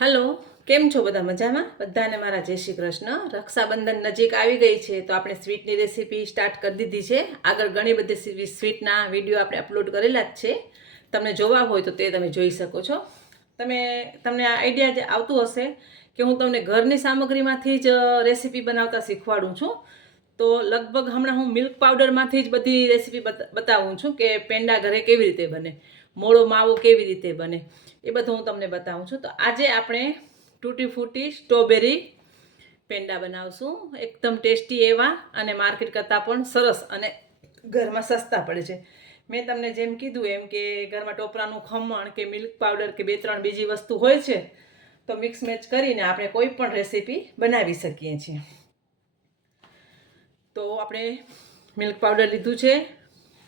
Hello, કેમ છો બધા? મજામાં? બધાને મારા જય શ્રી કૃષ્ણ. રક્ષાબંધન નજીક આવી ગઈ છે તો આપણે સ્વીટની રેસીપી સ્ટાર્ટ કરી દીધી છે. આગળ ઘણી બધી સ્વીટના વિડીયો આપણે અપલોડ કરેલા જ છે. તમને જોવા હોય તો તે તમે જોઈ શકો છો. તમને આ આઈડિયા જે આવતું હશે કે હું તમને ઘરની સામગ્રીમાંથી જ રેસીપી બનાવતા શીખવાડું છું. તો લગભગ હમણાં હું મિલ્ક પાવડરમાંથી જ બધી રેસીપી બતાવું છું કે પેંડા ઘરે કેવી રીતે બને, મોળો માવો કેવી રીતે બને, એ બધું હું તમને બતાવું છું. તો આજે આપણે તૂટી ફૂટી સ્ટ્રોબેરી પેંડા બનાવશું. એકદમ ટેસ્ટી એવા અને માર્કેટ કરતાં પણ સરસ અને ઘરમાં સસ્તા પડે છે. મેં તમને જેમ કીધું એમ કે ઘરમાં ટોપરાનું ખમણ કે મિલ્ક પાવડર કે 2-3 બીજી વસ્તુ હોય છે તો મિક્સ મેચ કરીને આપણે કોઈ પણ રેસીપી બનાવી શકીએ છીએ. તો આપણે મિલ્ક પાવડર લીધું છે.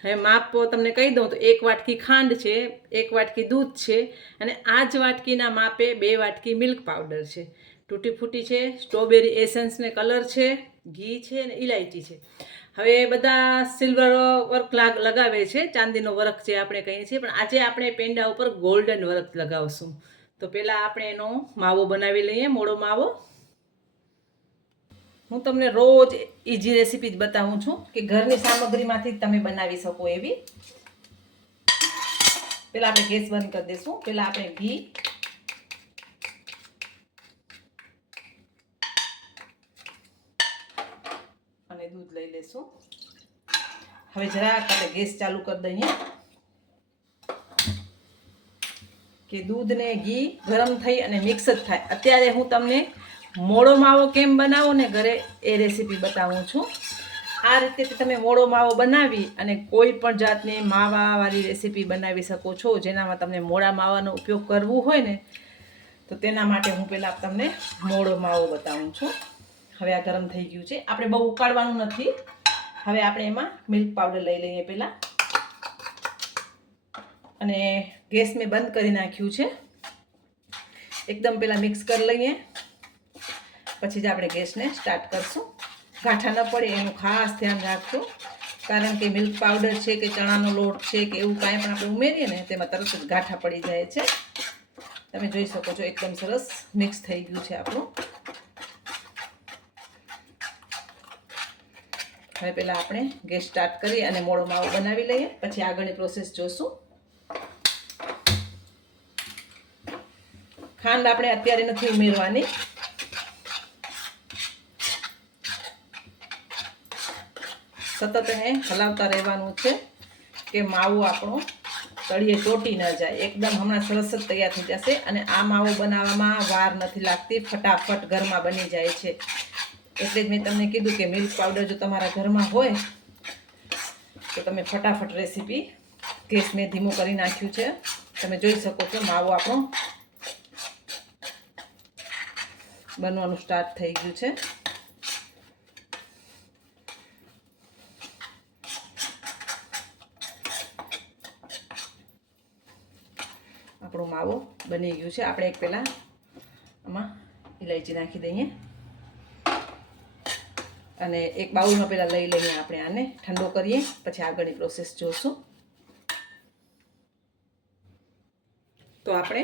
હવે માપ તમને કહી દઉં તો 1 વાટકી ખાંડ છે, 1 વાટકી દૂધ છે અને આ જ વાટકીના માપે 2 વાટકી મિલ્ક પાવડર છે. તૂટી ફૂટી છે, સ્ટ્રોબેરી એસેન્સને કલર છે, ઘી છે અને ઇલાયચી છે. હવે બધા સિલ્વર વર્ક લગાવે છે, ચાંદીનો વર્ક જે આપણે કહીએ છીએ, પણ આજે આપણે પેંડા ઉપર ગોલ્ડન વર્ક લગાવશું. તો પહેલાં આપણે એનો માવો બનાવી લઈએ, મોળો માવો. હું તમને રોજ ઇઝી રેસીપી જ બતાવું છું કે ઘરની સામગ્રીમાંથી જ તમે બનાવી શકો એવી. પહેલાં આપણે ગેસ બંધ કરી દઈશું. પહેલાં આપણે ઘી અને દૂધ લઈ લેશું. હવે જરાક આપણે ગેસ ચાલુ કરી દઈએ કે દૂધ ને ઘી ગરમ થઈ અને મિક્સ જ થાય. અત્યારે હું તમને મોળો માવો કેમ બનાવો ને ઘરે એ રેસીપી બતાવું છું. આ રીતે તમે મોળો માવો બનાવી અને કોઈ પણ જાતની માવાવાળી રેસીપી બનાવી શકો છો. જેનામાં તમને મોળા માવાનો ઉપયોગ કરવો હોય ને તો તેના માટે હું પહેલાં તમને મોળો માવો બતાવું છું. હવે આ ગરમ થઈ ગયું છે. આપણે બહુ ઉકાળવાનું નથી. હવે આપણે એમાં મિલ્ક પાવડર લઈ લઈએ પહેલાં અને ગેસ મેં બંધ કરી નાખ્યું છે. એકદમ પહેલાં મિક્સ કરી લઈએ, પછી જ આપણે ગેસને સ્ટાર્ટ કરશું. ગાંઠા ન પડે એનું ખાસ ધ્યાન રાખજો, કારણ કે મિલ્ક પાવડર છે કે ચણાનો લોટ છે કે એવું કાંઈ પણ આપણે ઉમેરીએ ને તેમાં તરત જ ગાંઠા પડી જાય છે. તમે જોઈ શકો છો એકદમ સરસ મિક્સ થઈ ગયું છે આપણું. હવે પહેલાં આપણે ગેસ સ્ટાર્ટ કરી અને મોળો માવો બનાવી લઈએ, પછી આગળની પ્રોસેસ જોશું. ખાંડ આપણે અત્યારે નથી ઉમેરવાની. સતત એને હલાવતા રહેવાનું છે કે માવો આપણો તળિયે ચોટી ન જાય. એકદમ હમણાં સરસ જ તૈયાર થઈ જશે અને આ માવો બનાવવામાં વાર નથી લાગતી, ફટાફટ ઘરમાં બની જાય છે. એટલે જ મેં તમને કીધું કે મિલ્ક પાવડર જો તમારા ઘરમાં હોય તો તમે ફટાફટ રેસીપી, ગેસ મેં ધીમું કરી નાખ્યું છે. તમે જોઈ શકો છો માવો આપણો બનવાનું સ્ટાર્ટ થઈ ગયું છે. આપણો માવો બની ગયું છે. આપણે એક પહેલાં આમાં ઇલાયચી નાખી દઈએ અને એક બાઉલમાં પહેલાં લઈ લઈએ. આપણે આને ઠંડો કરીએ, પછી આગળની પ્રોસેસ જોશું. તો આપણે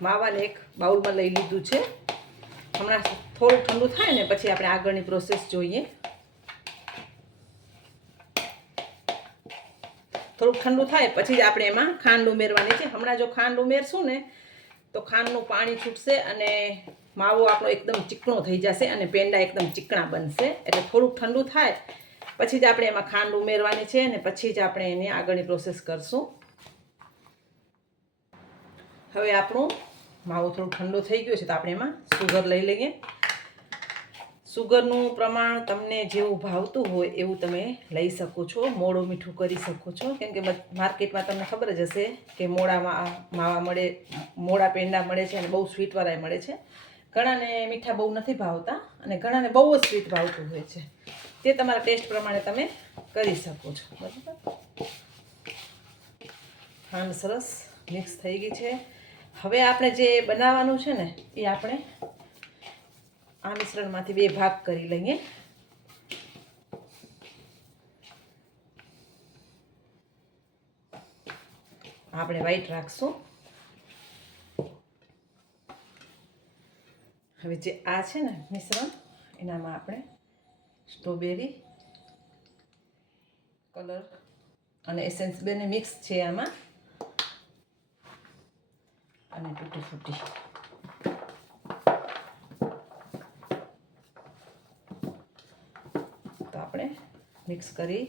માવાને એક બાઉલમાં લઈ લીધું છે. હમણાં થોડું ઠંડુ થાય ને પછી આપણે આગળની પ્રોસેસ જોઈએ. થોડુંક ઠંડુ થાય પછી જ આપણે એમાં ખાંડ ઉમેરવાની છે. હમણાં જો ખાંડ ઉમેરશું ને તો ખાંડનું પાણી છૂટશે અને માવો આપણો એકદમ ચીકણો થઈ જશે અને પેંડા એકદમ ચીકણા બનશે. એટલે થોડુંક ઠંડુ થાય પછી જ આપણે એમાં ખાંડ ઉમેરવાની છે અને પછી જ આપણે એની આગળની પ્રોસેસ કરશું. હવે આપણું માવો થોડું ઠંડો થઈ ગયો છે તો આપણે એમાં સુગર લઈ લઈએ. સુગરનું પ્રમાણ તમને જેવું ભાવતું હોય એવું તમે લઈ શકો છો. મોળું મીઠું કરી શકો છો, કેમ કે માર્કેટમાં તમને ખબર જ હશે કે મોળા માવા મળે, મોળા પેંડા મળે છે અને બહુ સ્વીટવાળા મળે છે. ઘણાને મીઠા બહુ નથી ભાવતા અને ઘણાને બહુ જ સ્વીટ ભાવતું હોય છે. તે તમારા ટેસ્ટ પ્રમાણે તમે કરી શકો છો. બરાબર, ખાંડ સરસ મિક્સ થઈ ગઈ છે. હવે આપણે જે બનાવવાનું છે ને એ આપણે આ મિશ્રણમાંથી 2 ભાગ કરી લઈએ. આપણે વ્હાઈટ રાખશું હવે જે આ છે ને મિશ્રણ, એનામાં આપણે સ્ટ્રોબેરી કલર અને એસેન્સ બંને મિક્સ છે આમાં, અને તૂટી ફૂટી તો આપણે મિક્સ કરી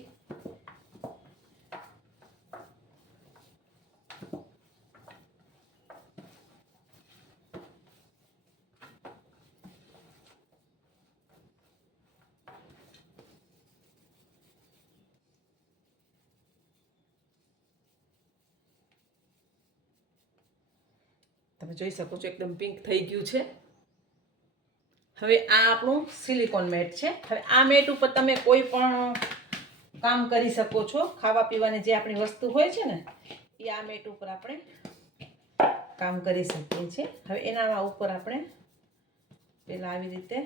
તમે જોઈ શકો છો એકદમ પિંક થઈ ગયું છે. હવે આ આપણું સિલિકોન મેટ છે. હવે આ મેટ ઉપર તમે કોઈ પણ કામ કરી શકો છો. ખાવા પીવાની જે આપણી વસ્તુ હોય છે ને એ આ મેટ ઉપર આપણે કામ કરી શકીએ છીએ. હવે એના ઉપર આપણે પહેલાં આવી રીતે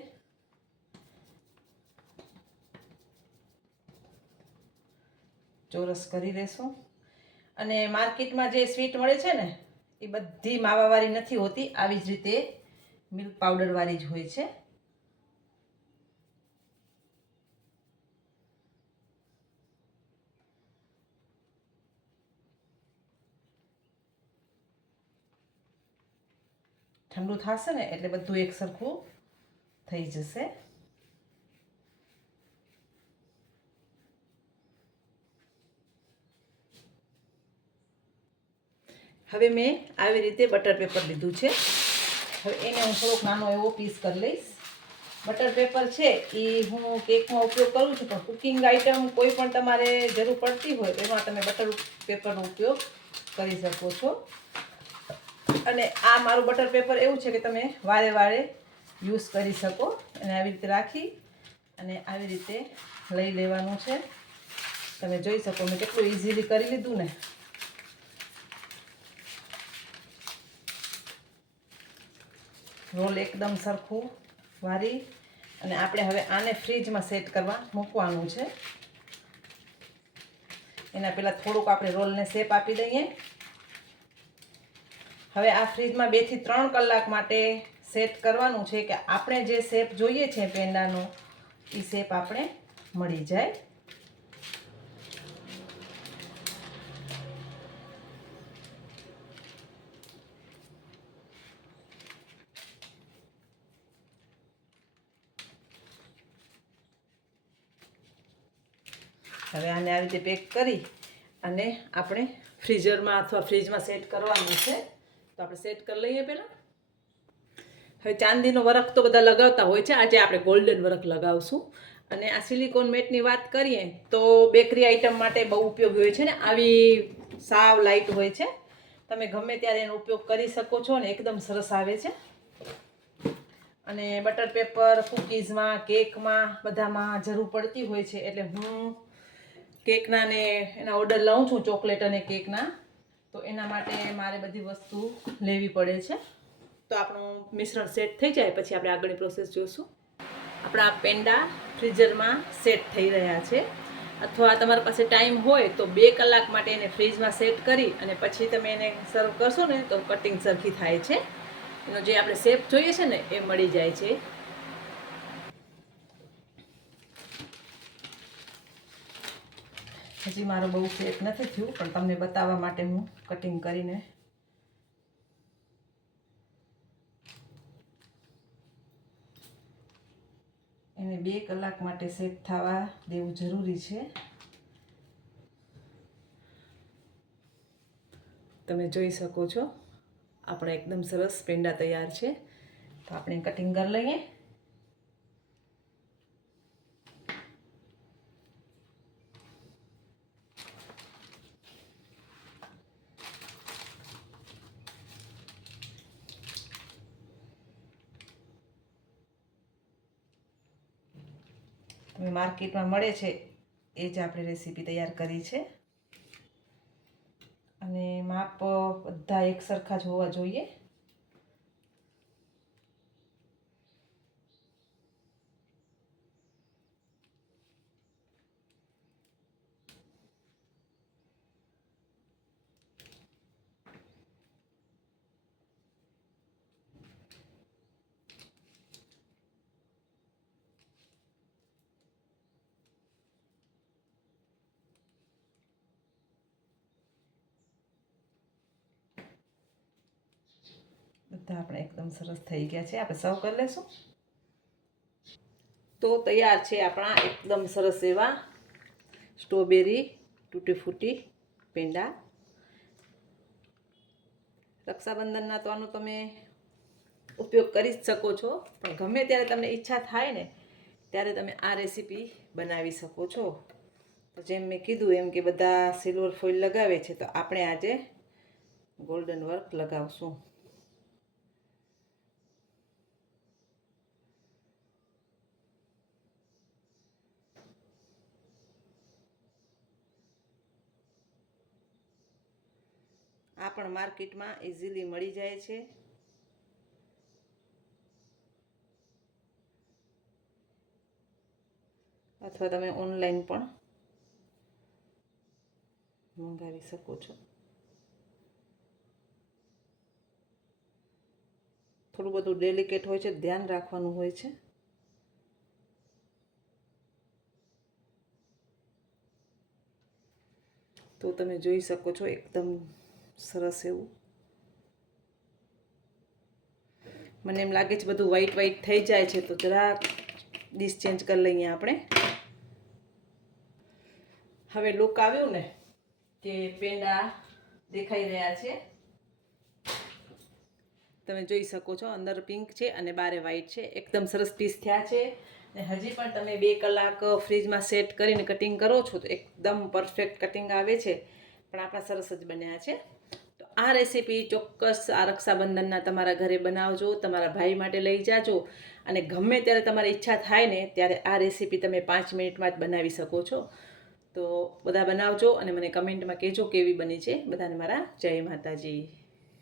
ચોરસ કરી દેશું. અને માર્કેટમાં જે સ્વીટ મળે છે ને એ બધી માવાવાળી નથી હોતી, આવી જ રીતે મિલ્ક પાવડરવાળી જ હોય છે. ઠંડુ થશે ને એટલે બધું એક સરખું થઈ જશે. હવે મેં આવી રીતે બટર પેપર લીધું છે. હવે એને હું થોડોક નાનો એવો પીસ કરી લઈશ. બટર પેપર છે એ હું કેકમાં ઉપયોગ કરું છું, પણ કુકિંગ આઈટમ કોઈ પણ તમારે જરૂર પડતી હોય એમાં તમે બટર પેપરનો ઉપયોગ કરી શકો છો. અને આ મારું બટર પેપર એવું છે કે તમે વારે વારે યુઝ કરી શકો. અને આવી રીતે રાખી અને આવી રીતે લઈ લેવાનું છે. તમે જોઈ શકો મેં કેટલું ઇઝીલી કરી લીધું ને. રોલ એકદમ સરખું વારી અને આપણે હવે આને ફ્રીજમાં સેટ કરવા મૂકવાનું છે. એના પહેલાં થોડુંક આપણે રોલને શેપ આપી દઈએ. હવે આ ફ્રીજમાં 2 થી 3 કલાક માટે સેટ કરવાનું છે કે આપણે જે શેપ જોઈએ છે પેંડાનો એ શેપ આપણે મળી જાય. હવે આને આવી રીતે પેક કરી અને આપણે ફ્રીઝરમાં અથવા ફ્રીજમાં સેટ કરવાનું છે. તો આપણે સેટ કરી લઈએ પહેલાં. હવે ચાંદીનો વરખ તો બધા લગાવતા હોય છે, આજે આપણે ગોલ્ડન વરખ લગાવશું. અને આ સિલિકોન મેટની વાત કરીએ તો બેકરી આઈટમ માટે બહુ ઉપયોગી હોય છે ને. આવી સાવ લાઇટ હોય છે, તમે ગમે ત્યારે એનો ઉપયોગ કરી શકો છો અને એકદમ સરસ આવે છે. અને બટર પેપર કૂકીઝમાં, કેકમાં બધામાં જરૂર પડતી હોય છે. એટલે હું કેકના ને એના ઓર્ડર લઉં છું, ચોકલેટ અને કેકના. તો એના માટે મારે બધી વસ્તુ લેવી પડે છે. તો આપણું મિશ્રણ સેટ થઈ જાય પછી આપણે આગળની પ્રોસેસ જોઈશું. આપણા પેંડા ફ્રીઝરમાં સેટ થઈ રહ્યા છે. અથવા તમારી પાસે ટાઈમ હોય તો 2 કલાક માટે એને ફ્રીજમાં સેટ કરી અને પછી તમે એને સર્વ કરશો ને તો કટિંગ સરખી થાય છે. એનો જે આપણે શેપ જોઈએ છે ને એ મળી જાય છે. હજી મારો બહુ સેટ નથી થયું, પણ તમને બતાવવા માટે હું કટિંગ કરીને એને 2 કલાક માટે સેટ થવા દેવું જરૂરી છે. તમે જોઈ શકો છો આપણે એકદમ સરસ પેંડા તૈયાર છે. તો આપણે કટિંગ કરી લઈએ. તમે માર્કેટમાં મળે છે એ જ આપણે રેસીપી તૈયાર કરી છે. અને માપ બધા એક સરખા જ હોવા જોઈએ. બધા આપણે એકદમ સરસ થઈ ગયા છે. આપણે સર્વ કરી લેશું. તો તૈયાર છે આપણા એકદમ સરસ એવા સ્ટ્રોબેરી તૂટી ફૂટી પેંડા. રક્ષાબંધનના તો આનો તમે ઉપયોગ કરી જ શકો છો, પણ ગમે ત્યારે તમને ઈચ્છા થાય ને ત્યારે તમે આ રેસીપી બનાવી શકો છો. તો જેમ મેં કીધું એમ કે બધા સિલ્વર ફોઇલ લગાવે છે, તો આપણે આજે ગોલ્ડન વર્ક લગાવશું. આ પણ માર્કેટમાં ઇઝીલી મળી જાય છે. અથવા તમે ઓનલાઈન પણ મંગાવી શકો છો. થોડું બધું ડેલિકેટ હોય છે, ધ્યાન રાખવાનું હોય છે. તો તમે જોઈ શકો છો એકદમ સરસ એવું. મને એમ લાગે છે બધું વ્હાઈટ વ્હાઈટ થઈ જાય છે, તો જરાક ડીશ ચેન્જ કરી લઈએ આપણે. હવે લુક આવ્યું ને કે પેંડા દેખાઈ રહ્યા છે. તમે જોઈ શકો છો અંદર પિંક છે અને બારે વ્હાઈટ છે. એકદમ સરસ પીસ થયા છે. ને હજી પણ તમે 2 કલાક ફ્રીજમાં સેટ કરીને કટિંગ કરો છો તો એકદમ પરફેક્ટ કટિંગ આવે છે. પણ આપણા સરસ જ બન્યા છે. તો આ રેસીપી ચોક્કસ આ રક્ષાબંધનના તમારા ઘરે બનાવજો, તમારા ભાઈ માટે લઈ જાજો. અને ગમે ત્યારે તમારી ઈચ્છા થાય ને ત્યારે આ રેસીપી તમે 5 મિનિટમાં જ બનાવી શકો છો. તો બધા બનાવજો અને મને કમેન્ટમાં કહેજો કેવી બની છે. બધાને મારા જય માતાજી.